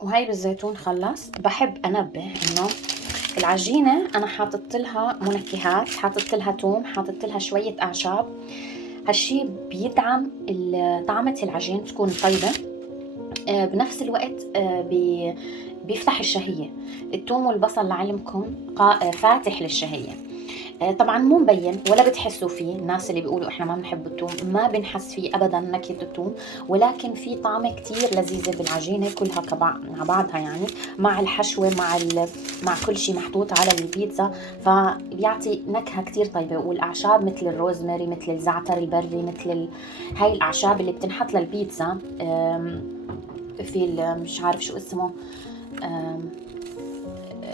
وهي بالزيتون خلص. بحب انبه انه العجينه انا حاطط لها منكهات، حاطط لها توم، حاطط لها شويه اعشاب. هالشي بيدعم طعمه العجين تكون طيبه. بنفس الوقت بيفتح الشهيه. الثوم والبصل لعلمكم فاتح للشهيه. طبعا مو مبين ولا بتحسوا فيه. الناس اللي بيقولوا احنا ما بنحب الثوم، ما بنحس فيه ابدا نكهه الثوم، ولكن في طعمه كتير لذيذه بالعجينه كلها مع بعضها، يعني مع الحشوه مع كل شيء محطوط على البيتزا، فبيعطي نكهه كتير طيبه. والاعشاب مثل الروزماري، مثل الزعتر البري، مثل هاي الاعشاب اللي بتنحط للبيتزا. في مش عارف شو اسمه،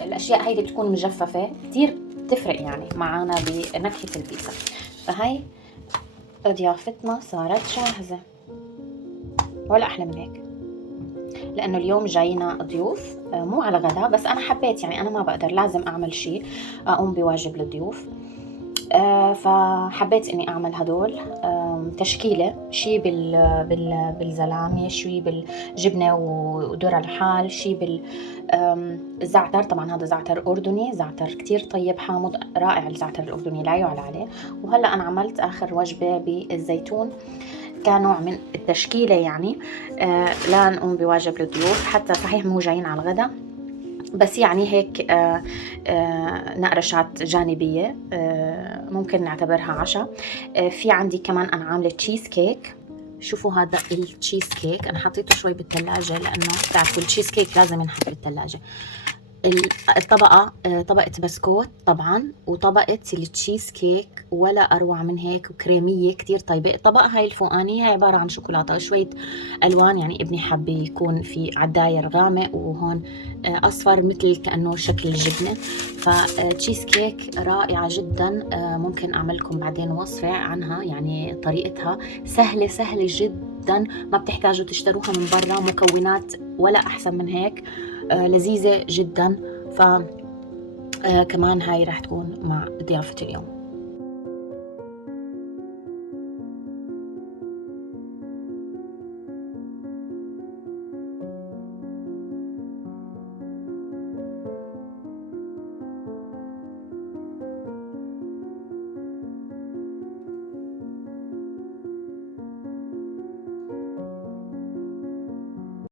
الاشياء هيدي بتكون مجففه كتير، تفرق يعني معنا بنكهه البيتزا. فهي ضيافتنا صارت جاهزه، ولا احلى من هيك. لانه اليوم جاينا ضيوف، مو على غدا، بس انا حبيت يعني انا ما بقدر، لازم اعمل شيء اقوم بواجب الضيوف. فحبيت اني اعمل هدول تشكيله، شي بالزلامه، شي بالجبنه وذره لحال، شي الزعتر. طبعا هذا زعتر اردني، زعتر كتير طيب حامض رائع، الزعتر الاردني لا يعلى عليه. وهلا انا عملت اخر وجبه بالزيتون كنوع من التشكيله، يعني لا نقوم بواجب الضيوف. حتى صحيح مو جايين على الغدا، بس يعني هيك نقرشات جانبية، ممكن نعتبرها عشاء. في عندي كمان أنا عاملة تشيز كيك. شوفوا هذا التشيز كيك، أنا حطيته شوي بالثلاجة لأنه بتعرفوا التشيز كيك لازم ينحط بالثلاجة. الطبقة طبقة بسكوت طبعا، وطبقة التشيز كيك ولا أروع من هيك، وكريمية كتير طيبة. الطبقة هاي الفوقانية عبارة عن شوكولاتة وشوية ألوان، يعني ابني حب يكون في عالداير غامق، وهون أصفر مثل كأنه شكل الجبنة. فتشيز كيك رائعة جدا. ممكن أعملكم بعدين وصفة عنها، يعني طريقتها سهلة سهلة جدا، ما بتحتاجوا تشتروها من برا، مكونات ولا أحسن من هيك. لذيذة جدا. ف كمان هاي راح تكون مع ضيافة اليوم.